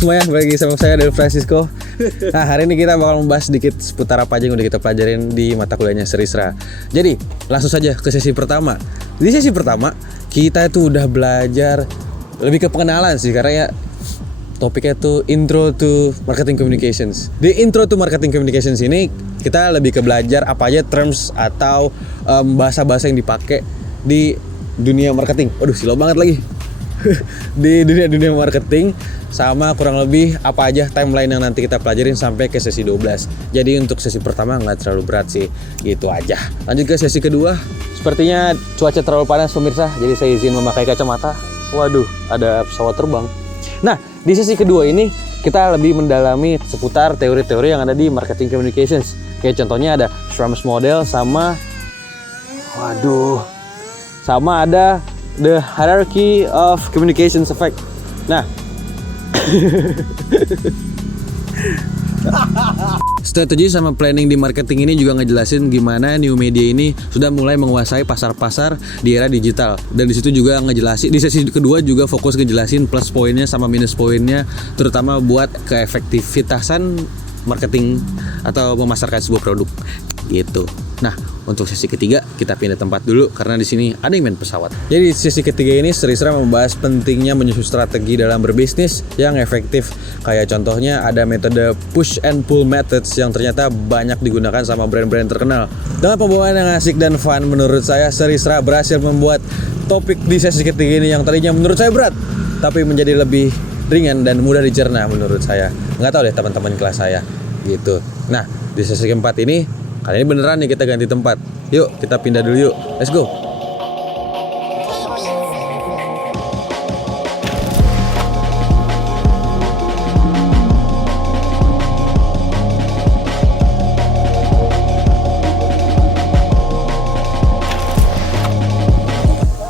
semuanya, balik lagi sama saya dari Francisco. Nah, hari ini kita bakal membahas sedikit seputar apa aja yang udah kita pelajarin di mata kuliahnya Serisra. Jadi, langsung saja ke sesi pertama. Di sesi pertama, kita itu udah belajar lebih ke pengenalan sih, karena ya topiknya tuh Intro to Marketing Communications. Di Intro to Marketing Communications ini, kita lebih ke belajar apa aja terms atau bahasa-bahasa yang dipakai di dunia marketing. Waduh, silau banget lagi. Di dunia marketing, sama kurang lebih apa aja timeline yang nanti kita pelajarin sampai ke sesi 12. Jadi untuk sesi pertama nggak terlalu berat sih, gitu aja. Lanjut ke sesi kedua. Sepertinya cuaca terlalu panas pemirsa, jadi saya izin memakai kacamata. Waduh, ada pesawat terbang. Nah, di sesi kedua ini kita lebih mendalami seputar teori-teori yang ada di marketing communications. Kayak contohnya ada Schramm's model sama ada the hierarchy of communications effect. Nah, strategi sama planning di marketing ini juga ngejelasin gimana new media ini sudah mulai menguasai pasar-pasar di era digital. Dan di situ juga ngejelasin, di sesi kedua juga fokus ngejelasin plus poinnya sama minus poinnya, terutama buat keefektivitasan marketing atau memasarkan sebuah produk gitu. Nah, untuk sesi ketiga kita pindah tempat dulu karena di sini ada yang main pesawat. Jadi sesi ketiga ini Serisra membahas pentingnya menyusun strategi dalam berbisnis yang efektif. Kayak contohnya ada metode push and pull methods yang ternyata banyak digunakan sama brand-brand terkenal. Dengan pembawaan yang asik dan fun, menurut saya Serisra berhasil membuat topik di sesi ketiga ini yang tadinya menurut saya berat, tapi menjadi lebih ringan dan mudah dicerna menurut saya. Nggak tahu deh teman-teman kelas saya gitu. Nah, di sesi keempat ini kali ini beneran nih kita ganti tempat. Yuk kita pindah dulu yuk. Let's go.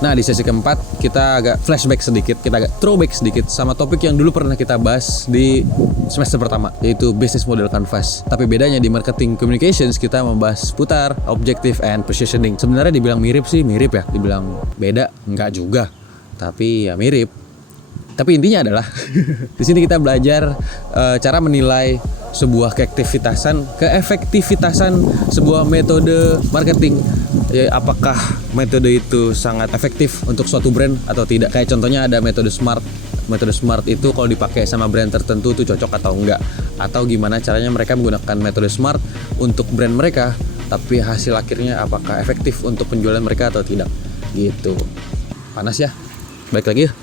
Nah, di sesi keempat kita agak flashback sedikit, kita agak throwback sedikit sama topik yang dulu pernah kita bahas di semester pertama, yaitu business model canvas. Tapi bedanya di marketing communications kita membahas seputar objective and positioning. Sebenarnya dibilang mirip sih mirip ya, dibilang beda enggak juga, tapi ya mirip. Tapi intinya adalah di sini kita belajar cara menilai sebuah keefektivitasan sebuah metode marketing. Ya, apakah metode itu sangat efektif untuk suatu brand atau tidak? Kayak contohnya ada metode SMART. Metode SMART itu kalau dipakai sama brand tertentu itu cocok atau enggak? Atau gimana caranya mereka menggunakan metode SMART untuk brand mereka, tapi hasil akhirnya apakah efektif untuk penjualan mereka atau tidak? Gitu. Panas ya? Baik lagi ya.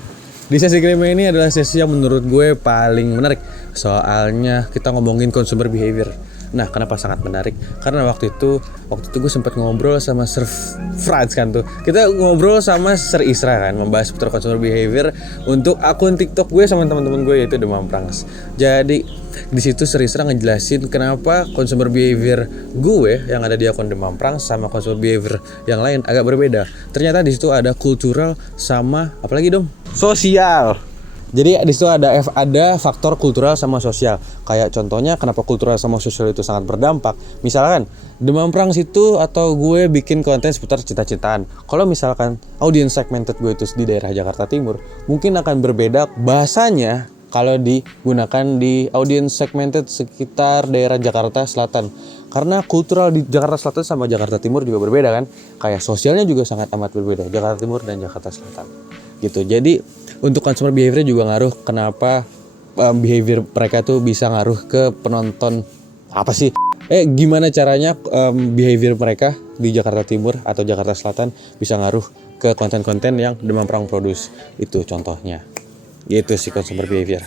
Di sesi kelima ini adalah sesi yang menurut gue paling menarik. Soalnya kita ngomongin consumer behavior. Nah, kenapa sangat menarik? Karena waktu itu gue sempat ngobrol sama Sir Franz kan tuh. Kita ngobrol sama Sir Isra kan, membahas seputar consumer behavior untuk akun TikTok gue sama teman-teman gue, yaitu Demam Prangs. Jadi di situ Sir Isra ngejelasin kenapa consumer behavior gue yang ada di akun Demam Prangs sama consumer behavior yang lain agak berbeda. Ternyata di situ ada kultural sama apalagi dong? Sosial. Jadi di situ ada faktor kultural sama sosial. Kayak contohnya kenapa kultural sama sosial itu sangat berdampak. Misalkan Demam Prangs itu atau gue bikin konten seputar cita-citaan. Kalau misalkan audience segmented gue itu di daerah Jakarta Timur, mungkin akan berbeda bahasanya kalau digunakan di audience segmented sekitar daerah Jakarta Selatan. Karena kultural di Jakarta Selatan sama Jakarta Timur juga berbeda kan. Kayak sosialnya juga sangat amat berbeda, Jakarta Timur dan Jakarta Selatan. Gitu. Jadi untuk consumer behavior juga ngaruh kenapa behavior mereka tuh bisa ngaruh ke penonton apa sih? Gimana caranya behavior mereka di Jakarta Timur atau Jakarta Selatan bisa ngaruh ke konten-konten yang Demam Prangs produce. Itu contohnya. Gitu sih consumer behavior.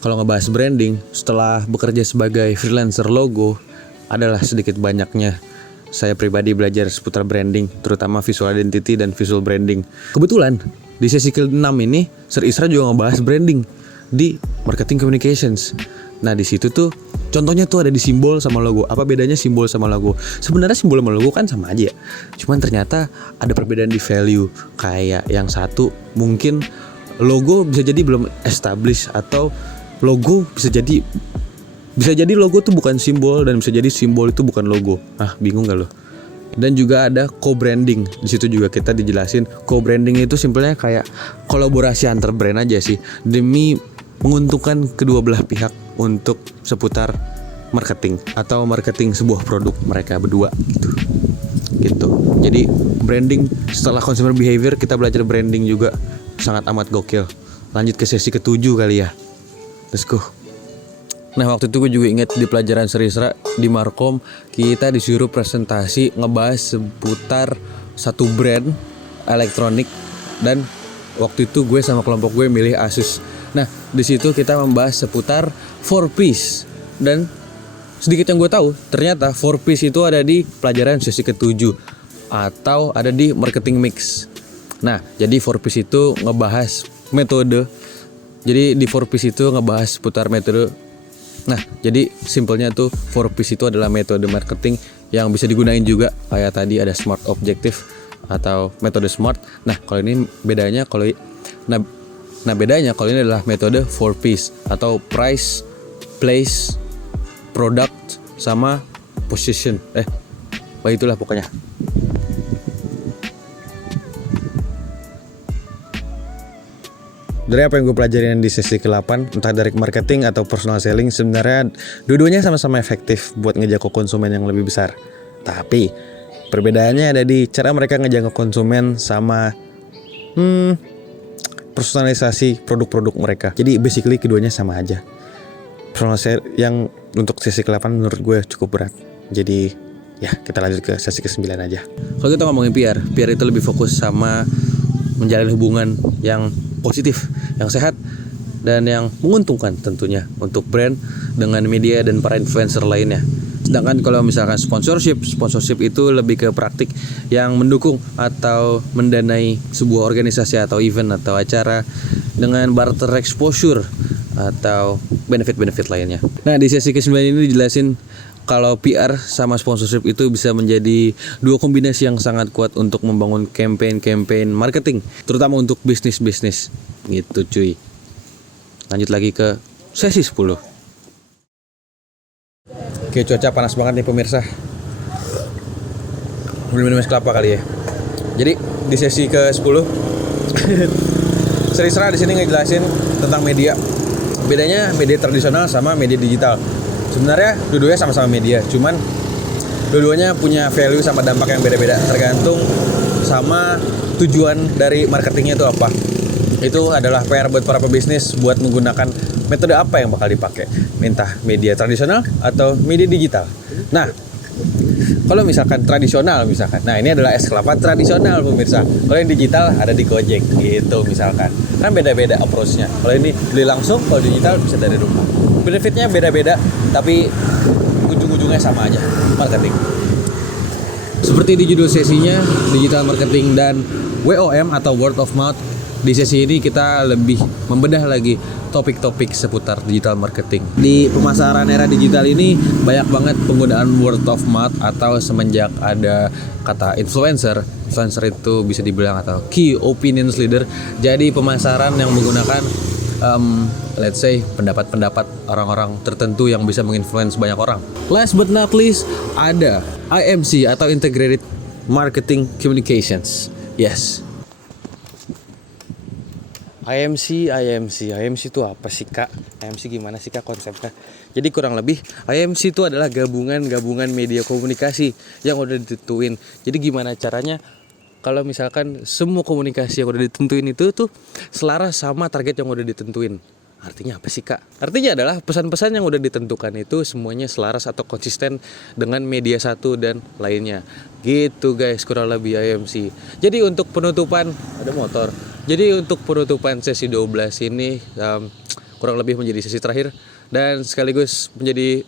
Kalau ngebahas branding, setelah bekerja sebagai freelancer logo, adalah sedikit banyaknya saya pribadi belajar seputar branding, terutama visual identity dan visual branding. Kebetulan di sesi ke-6 ini Sir Isra juga ngebahas branding di marketing communications. Nah, di situ tuh contohnya tuh ada di simbol sama logo. Apa bedanya simbol sama logo? Sebenarnya simbol sama logo kan sama aja ya. Cuman ternyata ada perbedaan di value. Kayak yang satu mungkin logo bisa jadi belum established, atau logo bisa jadi logo tuh bukan simbol dan bisa jadi simbol itu bukan logo. Bingung gak lo? Dan juga ada co-branding. Di situ juga kita dijelasin co-branding itu simpelnya kayak kolaborasi antar brand aja sih, demi menguntungkan kedua belah pihak untuk seputar marketing atau marketing sebuah produk mereka berdua gitu. Jadi branding setelah consumer behavior, kita belajar branding juga sangat amat gokil. Lanjut ke sesi ke-7 kali ya. Let's go. Nah, waktu itu gue juga ingat di pelajaran Serisra di Markom, kita disuruh presentasi ngebahas seputar satu brand elektronik, dan waktu itu gue sama kelompok gue milih Asus. Nah, di situ kita membahas seputar 4Ps, dan sedikit yang gue tahu, ternyata 4Ps itu ada di pelajaran sesi ke-7 atau ada di marketing mix. Nah, jadi 4Ps itu ngebahas metode. Jadi di 4Ps itu ngebahas seputar metode. Nah, jadi simpelnya tuh 4Ps itu adalah metode marketing yang bisa digunain juga. Kayak tadi ada SMART objective atau metode SMART. Nah, kalau ini bedanya bedanya kalau ini adalah metode 4Ps atau price, place, product, sama position. Itulah pokoknya. Dari apa yang gue pelajarin di sesi ke-8, entah direct marketing atau personal selling, sebenarnya dua-duanya sama-sama efektif buat ngejangkau konsumen yang lebih besar. Tapi perbedaannya ada di cara mereka ngejangkau konsumen sama personalisasi produk-produk mereka. Jadi basically keduanya sama aja. Personal selling yang untuk sesi ke-8 menurut gue cukup berat. Jadi ya kita lanjut ke sesi ke-9 aja. Kalau kita ngomongin PR itu lebih fokus sama menjalin hubungan yang positif, yang sehat, dan yang menguntungkan tentunya untuk brand dengan media dan para influencer lainnya. Sedangkan kalau misalkan sponsorship itu lebih ke praktik yang mendukung atau mendanai sebuah organisasi atau event atau acara dengan barter exposure atau benefit-benefit lainnya. Nah, di sesi ke-9 ini dijelasin kalau PR sama sponsorship itu bisa menjadi dua kombinasi yang sangat kuat untuk membangun campaign marketing, terutama untuk bisnis-bisnis gitu cuy. Lanjut lagi ke sesi 10. Oke, cuaca panas banget nih pemirsa. Minum es kelapa kali ya. Jadi di sesi ke-10 Serisra di sini ngejelasin tentang media. Bedanya media tradisional sama media digital. Sebenarnya dua-duanya sama-sama media, cuman dua-duanya punya value sama dampak yang beda-beda, tergantung sama tujuan dari marketingnya itu apa. Itu adalah PR buat para pebisnis buat menggunakan metode apa yang bakal dipakai, entah media tradisional atau media digital. Nah, kalau misalkan tradisional nah ini adalah es kelapa tradisional pemirsa. Kalau yang digital ada di Gojek gitu misalkan. Kan beda-beda approach-nya. Kalau ini beli langsung, kalau digital bisa dari rumah. Benefitnya beda-beda, tapi ujung-ujungnya sama aja, marketing. Seperti di judul sesinya, digital marketing dan WOM atau word of mouth. Di sesi ini kita lebih membedah lagi topik-topik seputar digital marketing. Di pemasaran era digital ini banyak banget penggunaan word of mouth atau semenjak ada kata influencer itu bisa dibilang atau key opinions leader. Jadi pemasaran yang menggunakan let's say pendapat-pendapat orang-orang tertentu yang bisa menginfluence banyak orang. Last but not least ada IMC atau Integrated Marketing Communications. Yes. IMC itu apa sih kak? IMC gimana sih kak konsepnya? Jadi kurang lebih IMC itu adalah gabungan media komunikasi yang udah ditentuin. Jadi gimana caranya kalau misalkan semua komunikasi yang udah ditentuin itu tuh selaras sama target yang udah ditentuin. Artinya apa sih kak? Artinya adalah pesan-pesan yang udah ditentukan itu semuanya selaras atau konsisten dengan media satu dan lainnya. Gitu guys, kurang lebih IMC. Jadi untuk penutupan, ada motor. Jadi untuk penutupan sesi 12 ini kurang lebih menjadi sesi terakhir dan sekaligus menjadi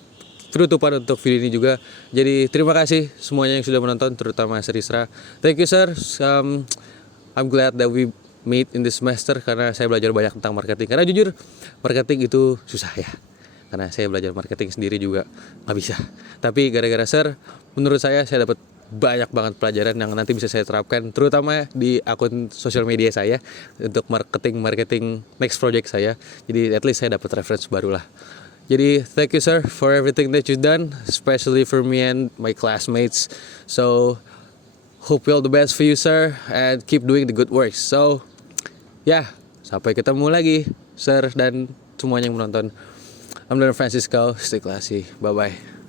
penutupan untuk video ini juga. Jadi terima kasih semuanya yang sudah menonton, terutama Serisra. Thank you sir. I'm glad that we meet in this semester karena saya belajar banyak tentang marketing. Karena jujur marketing itu susah ya. Karena saya belajar marketing sendiri juga nggak bisa. Tapi gara-gara sir, menurut saya dapat banyak banget pelajaran yang nanti bisa saya terapkan, terutama di akun sosial media saya untuk marketing next project saya. Jadi at least saya dapat reference baru lah. Jadi thank you sir for everything that you've done, especially for me and my classmates. So hope all the best for you sir and keep doing the good work. So yeah, sampai ketemu lagi sir dan semuanya yang menonton. I'm Leonard Francisco, stay classy, bye bye.